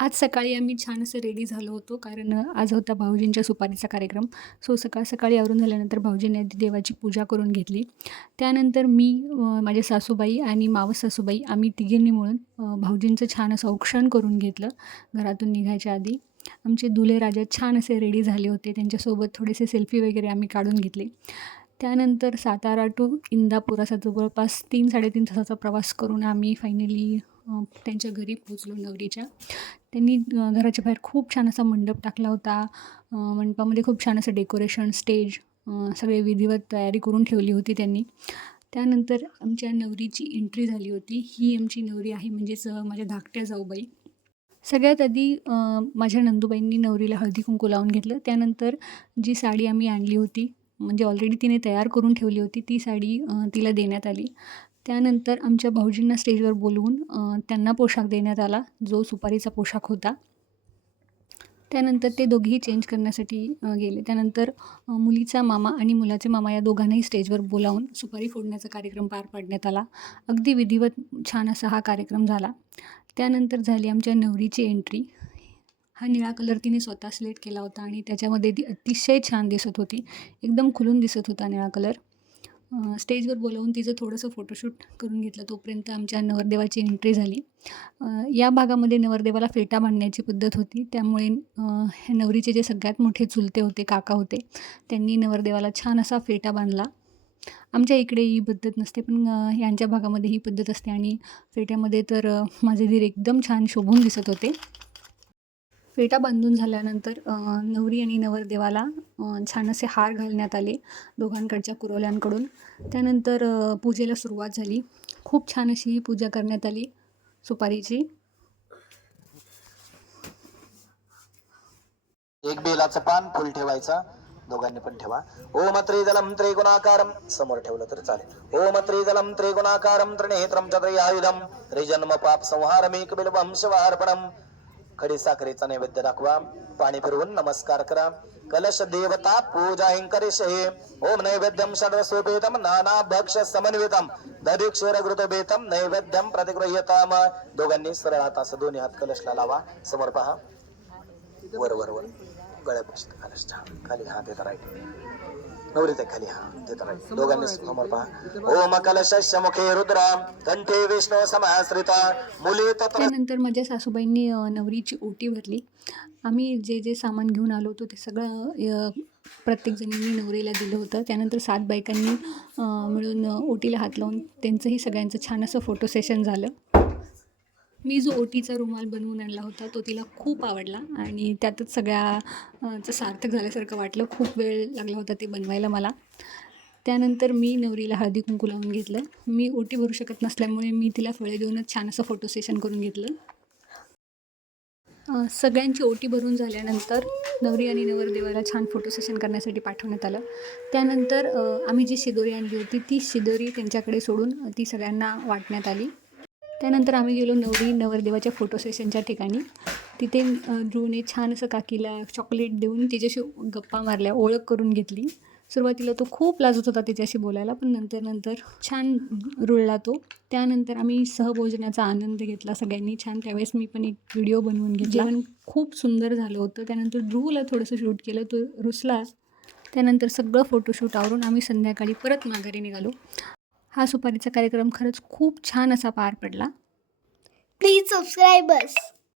आज सकाळी आम्ही छान असं रेडी झालो होतो कारण आज होता भाऊजींच्या सुपारीचा कार्यक्रम. सो सकाळी आवरून झाल्यानंतर भाऊजींनी आधी देवाची पूजा करून घेतली. त्यानंतर मी माझ्या सासूबाई आणि मावस सासूबाई आम्ही तिघींनी मिळून भाऊजींचं छान असं औक्षण करून घेतलं घरातून निघायच्या आधी. आमचे दुल्हे राजा छान असे रेडी झाले होते. त्यांच्यासोबत थोडेसे सेल्फी वगैरे आम्ही काढून घेतले. त्यानंतर सातारा टू इंदापूर असा जवळपास 3-3.5 तासाचा प्रवास करून आम्ही फायनली त्यांच्या घरी पोहोचलो नवरीच्या. त्यांनी घराच्या बाहेर खूप छान असा मंडप टाकला होता. मंडपामध्ये खूप छान असं डेकोरेशन, स्टेज सगळे विधिवत तयारी करून ठेवली होती त्यांनी. त्यानंतर आमच्या नवरीची एंट्री झाली होती. ही आमची नवरी आहे म्हणजेच माझ्या धाकट्या जाऊबाई. सगळ्यात आधी माझ्या नंदूबाईंनी नवरीला हळदी-कुंकू लावून घेतलं. त्यानंतर जी साडी आम्ही आणली होती म्हणजे ऑलरेडी तिने तयार करून ठेवली होती ती साडी तिला देण्यात आली. त्यानंतर आमच्या भाऊजींना स्टेजवर बोलवून त्यांना पोशाख देण्यात आला, जो सुपारीचा पोशाख होता. त्यानंतर ते दोघेही चेंज करण्यासाठी गेले. त्यानंतर मुलीचा मामा आणि मुलाचे मामा या दोघांनाही स्टेजवर बोलावून सुपारी फोडण्याचा कार्यक्रम पार पाडण्यात आला. अगदी विधिवत छान असा हा कार्यक्रम झाला. त्यानंतर झाली आमच्या नवरीची एंट्री. हा निळा कलर तिने स्वतः सिलेक्ट केला होता आणि त्याच्यामध्ये ती अतिशय छान दिसत होती. एकदम खुलून दिसत होता निळा कलर. स्टेजवर बोलावून तिचं थोडंसं फोटोशूट करून घेतलं. तोपर्यंत आमच्या नवरदेवाची एंट्री झाली. या भागामध्ये नवरदेवाला फेटा बांधण्याची पद्धत होती. त्यामुळे हे नवरीचे जे सगळ्यात मोठे चुलते होते, काका होते, त्यांनी नवरदेवाला छान असा फेटा बांधला. आमच्या इकडे ही पद्धत नसते, पण यांच्या भागामध्ये ही पद्धत असते आणि फेट्यामध्ये तर माझे दीर एकदम छान शोभून दिसत होते. फेटा बांधून झाल्यानंतर नवरी आणि नवरदेवाला छान असे हार घालण्यात आले दोघांकडच्या कुरवल्यांकडून. त्यानंतर पूजेला सुरुवात झाली. खूप छान अशी ही पूजा करण्यात आली सुपारीची. एक बेलाचं पान फुल ठेवायचा, दोघांनी पण ठेवा. ओम त्रिदलम त्रिगुणाकारम, समोर ठेवलं तर चालेल. ओम त्रिदलम त्रिगुणाकारम त्रिनेत्रम चतुर्यायुधम त्रिजन्म पाप संहारमेक बिल्वम शिवार्पणम. खडी साखरेचा नैवेद्य दाखवा. पाणी फिरवून नमस्कार करा. कलश देवता पूजा करिष्ये. ओम नैवेद्यम षड्रसोपेतम नाना भक्ष समन्वितम दधिक्षर घृतबेतम नैवेद्यम प्रतिगृह्यताम. दोघांनी सरळ हात असं दोन्ही हात कलशला लावा. समोर पहा. वर वर वर गळ्यापासून कलश खाली हात देता राईट. नवरीत खाली हात देता राईट. दोघांनी समोर पहा. ओम कलशस्य मुखे रुद्र कंठे विष्णू समाश्रिता मुली तत्र. त्यानंतर माझ्या सासूबाईंनी नवरीची ओटी भरली. आम्ही जे जे सामान घेऊन आलो होतो ते सगळं प्रत्येकजणींनी नवरीला दिलं होतं. त्यानंतर 7 बायकांनी मिळून ओटीला हात लावून त्यांचंही सगळ्यांचं छान असं फोटो सेशन झालं. मी जो ओटीचा रुमाल बनवून आणला होता तो तिला खूप आवडला आणि त्यातच सगळ्याचं सार्थक झाल्यासारखं वाटलं. खूप वेळ लागला होता ते बनवायला मला. त्यानंतर मी नवरीला हळदी कुंकू लावून घेतलं. मी ओटी भरू शकत नसल्यामुळे मी तिला फळे देऊनच छान असं फोटो सेशन करून घेतलं. सगळ्यांची ओटी भरून झाल्यानंतर नवरी आणि नवरदेवाला छान फोटो सेशन करण्यासाठी पाठवण्यात आलं. त्यानंतर आम्ही जी शिदोरी आणली होती ती शिदोरी त्यांच्याकडे सोडून ती सगळ्यांना वाटण्यात आली. त्यानंतर आम्ही गेलो नवरी नवरदेवाच्या फोटो सेशनच्या ठिकाणी. तिथे ध्रुवने छान असं काकीला चॉकलेट देऊन तिच्याशी गप्पा मारल्या, ओळख करून घेतली. सुरुवातीला तो खूप लाजत होता तिच्याशी बोलायला, पण नंतर छान रुळला तो. त्यानंतर आम्ही सहभोजनाचा आनंद घेतला सगळ्यांनी छान. त्यावेळेस मी पण एक व्हिडिओ बनवून घेतला. जेवण खूप सुंदर झालं होतं. त्यानंतर ध्रुवला थोडंसं शूट केलं, तो रुसला. त्यानंतर सगळं फोटोशूट आवरून आम्ही संध्याकाळी परत माघारी निघालो. हा सुपारीचा कार्यक्रम खरंच खूप छान असा पार पडला. Please subscribe us.